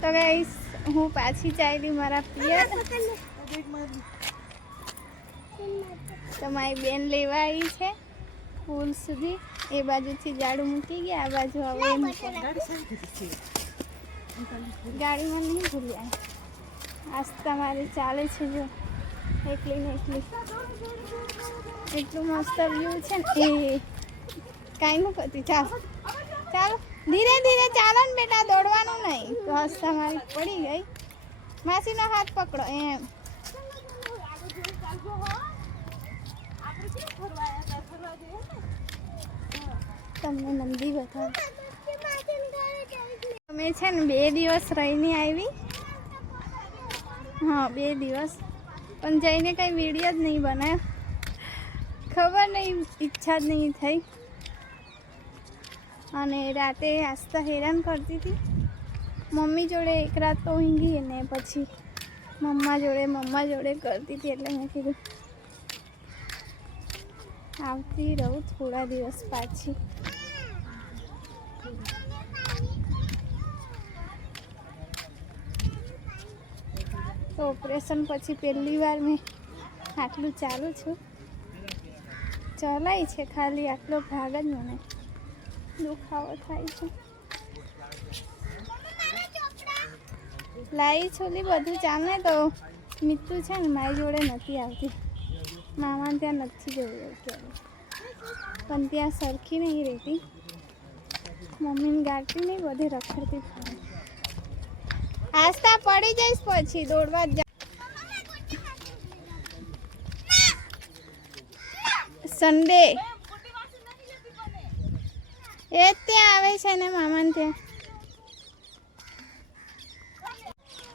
તો ગાઈસ હું પાછી ચાલી મારા પિયર. તો મારી બેન લેવા આવી છે પુલ સુધી. એ બાજુથી ઝાડુ મૂકી ગયા આ બાજુ હવે ગાડીમાં નહીં ભૂલ્યા આસ્તા મારી ચાલે છે જો. એકલી ને એકલી. એટલું મસ્ત વ્યૂ છે ને. એ કાંઈ નું કરતી. ચાલો. ચાલો. ધીરે ધીરે ચાલો ને બેટા, દોડવાનું નહીં. તો હસતા મારી પડી ગઈ. માસીનો હાથ પકડો, એમ. તમને નંદી બતાવ. અમે છે ને બે દિવસ રહીને આવી. હા, બે દિવસ. પણ જઈને કઈ વીડિયો જ નહીં બનાવ્યો. ખબર નહીં, ઈચ્છા જ નહીં થઈ. અને રાતે આસ્તા હેરાન કરતી હતી. મમ્મી જોડે એક રાત તો ઊંઘી ને પછી મમ્મા જોડે મમ્મા જોડે કરતી હતી એટલે મેં કીધું, આવતી રહું થોડા દિવસ પાછી. તો ઓપરેશન પછી પહેલી વાર મેં આટલું ચાલું છું. ચલાય છે ખાલી આટલો ભાગ જ મને. દુખાવો થાય છે લાઈ છોલી બધું ચાલે તો મીઠું છે ને મારી જોડે નથી આવતી. મામા ત્યાં નથી જવું અત્યારે પણ ત્યાં સરખી નહીં રહેતી. મમ્મીને ગાતી નહીં, બધી રખડતી ફરે આસ્તા પડી જઈશ પછી દોડવા જા સન્ડે એ ત્યાં આવે છે ને મામાને ત્યાં.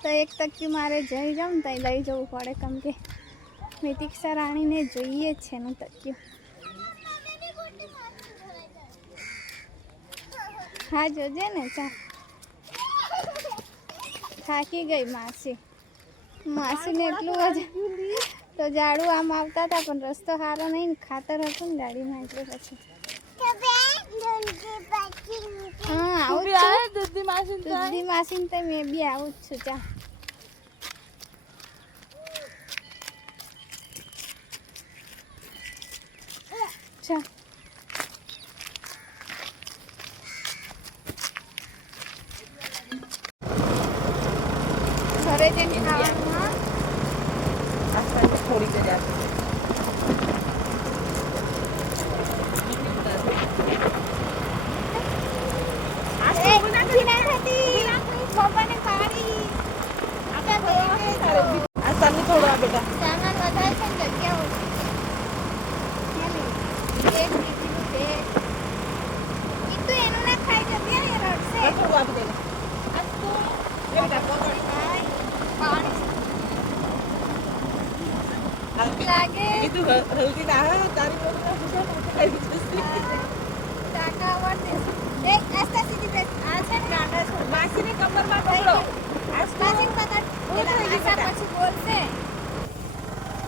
તો એક તકી મારે જઈ જાઉં ને ત્યાં લઈ જવું પડે કેમ કે મિતિક્ષા રાણીને જોઈએ જ છે એનું તક્યું. હા, જોજે ને, ચા. થાકી ગઈ માસી. માસીને એટલું વજન તો ઝાડુ આમ આવતા હતા, પણ રસ્તો સારો નહીં ને, ખાતર હતું ને ગાડીમાં એટલે પછી. હા આવું જ છું. દૂધી માસીને તો મેં બી આવું જ છું ચા ચા ઘરે જઈને ખાવાનું હા? થોડીક જ આપી એ, ઊભી ના થતી. પપ્પાને પાડી. આપણે બેઠે તો. આ સામે થોડું આ બેટા સામાન વધારે છે ને જગ્યા ઓછી. એમ. એક દીકરીનું બેગ. ઈતું એનું ના ખાઈ જતી હે, એ રડશે. આ થોડું આપી દે આ તું એ બેટા પકડ ખાય. પાણી આ લાગે. કીધું હ- હલ્દી ના આવે તારી મમ્મીને પૂછો ને તો કઈ જશે ટાકા આવડ દે. એક આસ્તા સીધી બેસ. આ છે ને ગાંડા છોડ. માસીને કમરમાં પકડો આસપાસ એક પકડ. ઊભી રહી ગઈ આશા બેટા. પછી બોલશે.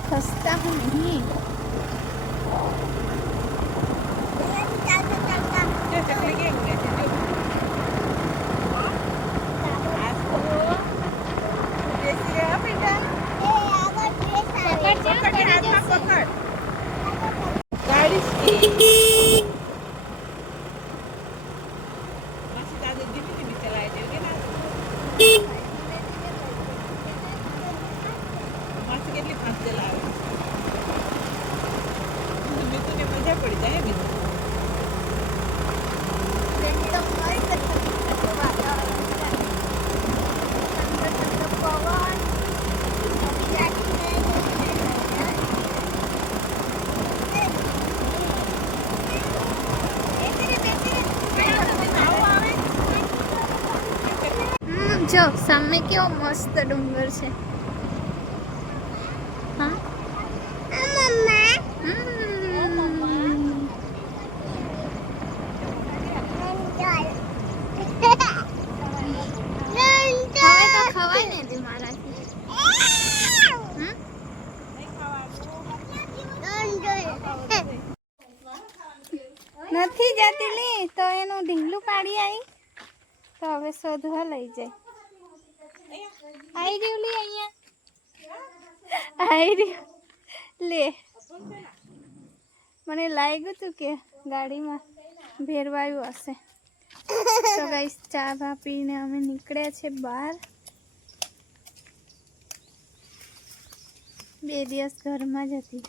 ખસ્તા હું નહીં જો ચકલી કેમ કે છે જો આ તો બેસી રહ્યા બેટા પકડ જા, પકડ પડી હાથમાં જશે. પકડ ગાડી માસી દાદા ધીમી ધીમી ચલાય છે કે ના માસી કેટલી ફાસ્ટ ચલાવે મિતુને મજા પડી જાય હે મિતુ એકદમ મસ્ત ઠંડુ વાતાવરણ છે. ઠંડો ઠંડો પવન. હમ, જો સામે કેવો મસ્ત ડુંગર છે હા હમ. હવે તો ખવાય ને બી મારાથી હમ? નથી જતી લી તો હવે શોધવા લઈ જાય. આઈ રહ્યું લે અહીંયા. આઈ રહ્યું. લે. મને લાગ્યું હતું કે ગાડીમાં ભેરવાયું હશે. તો ગાઈસ ચા ભા પીને અમે નીકળ્યા છે બહાર. બે દિવસ ઘરમાં જ હતી.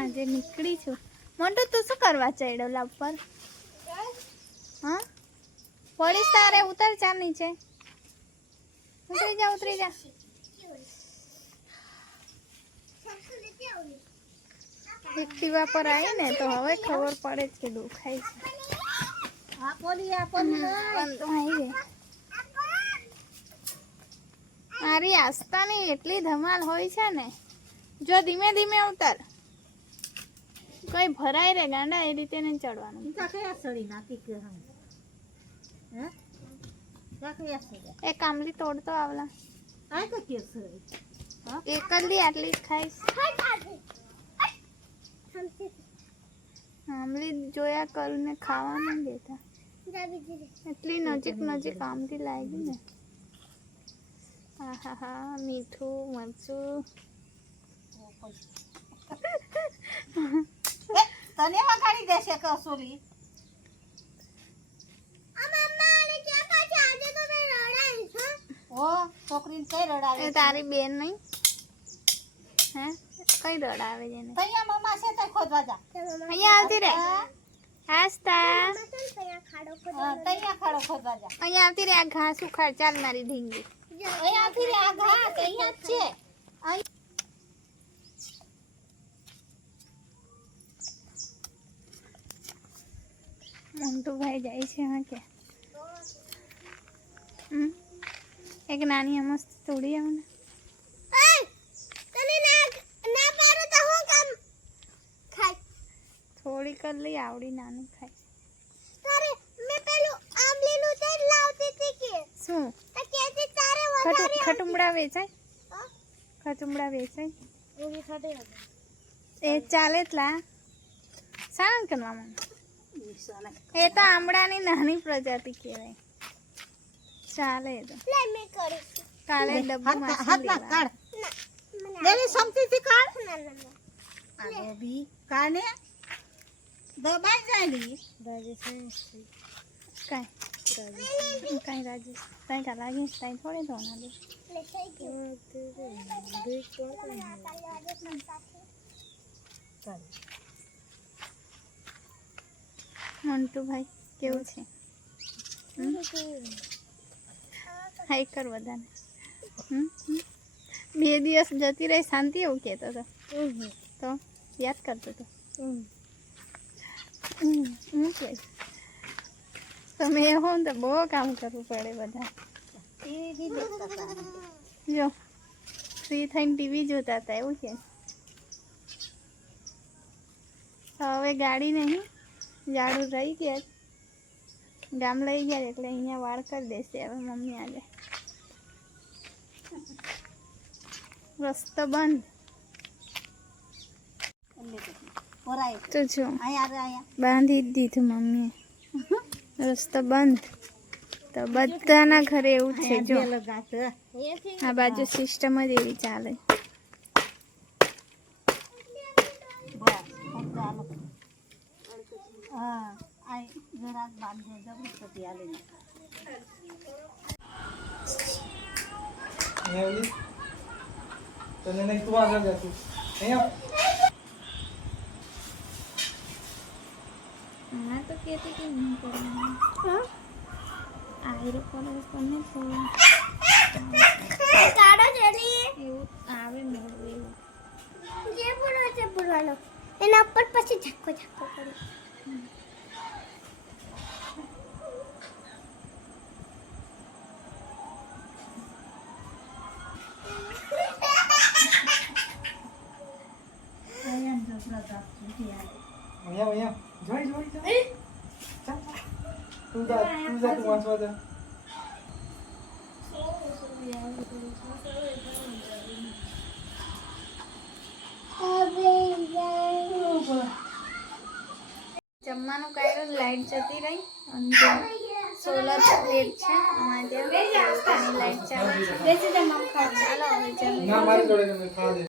આજે નીકળી છું. મોટો તું શું કરવા ચડ્યો લાવ પર હા? પોલીસ તારે ઉતર ચા નીચે ઉતરી જા ઉતરી જા. એક્ટિવા પર આવી ને તો હવે ખબર પડે છે કે દુખાય છે. આવી મારી આસ્થાની એટલી ધમાલ હોય છે ને જો ધીમે ધીમે ઉતર. કઈ ભરાય રે ગાંડા એ રીતે નહીં ચડવાનું. એ કામલી તોડતો આવલા. એક જ લી આટલી ખાઈશ. આમલી જોયા કરું ને ખાવા નહીં દેતા. એટલી નજીક નજીક આમલી લાગી ને. આહાહા મીઠું મરચું. તને વગાડી દેશે કસોલી ઓ છોકરીને કઈ રડાવે એ તારી બેન નહીં. હે? કઈ રડાવે છે તૈયા મમ્મા છે તે ખોદવા જા. અહીંયા આવતી રે આસ્તા હા, તૈયા ખાડો ખોદવા જા. અહીંયા આવતી રે આ ઘાસ ઉખાડ ચાલ મારી ઢીંગી અહીંયાથી રે આ ઘાસ અહીંયા જ છે. મોન્ટુભાઈ જાય છે હા કે. હમ? એક નાની આ મસ્ત તોડી આવ ને થોડી કર લઈ આવડી નાની ખાય. શું? ખટુ ખટુમડા વેચાય? ખટુમડા વેચાય? એ ચાલે તલા સાણ કરવામાં એ તો આમળાની નાની પ્રજાતિ કહેવાય. ચાલે એ તો કાલે ડબ્બુ માંથી હાથમાં લેવા. કાઢ લેવી સમતીથી કાઢ આ ગોબી કાને દબાઈ જાય ની કાંઈ કાંઈ રાજેશ તાઈ કા લાગે તાઈ થોડે ધોના દે મંટુભાઈ કેવું છે હાઈ કર બધાને. હમ? હમ? બે દિવસ જતી રહી શાંતિ એવું કહેતો હતો. તો યાદ કરતો હતો. હમ, હું કે? તમે હો ને તો બહુ કામ કરવું પડે બધા જો ફ્રી થઈને ટીવી જોતા હતા એવું છે તો હવે ગાડી નહીં ઝાડુ રહી ગયા. ગામ લઈ ગયા એટલે અહીંયા વાળ કરી દેશે હવે મમ્મી આજે રસ્તો બંધ. તો જો બાંધી જ દીધું મમ્મીએ. રસ્તો બંધ. તો બધાના ઘરે એવું છે જો. આ બાજુ સિસ્ટમ જ એવી ચાલે. બસ અહીંયા તને નહીં તું આગળ જતું અહીંયા. તો એવું આવે મેળવું એના ઉપર પછી ઝાકો ઝાકો કરો જા તું વાંચવા જા જમવાનું કાઢ્યું લાઈટ જતી રહી અને સોલર પ્લેટ છે અમારે ત્યાં પાણી ચાલો બેસી જા મમ ખાવા ચાલો હવે જમી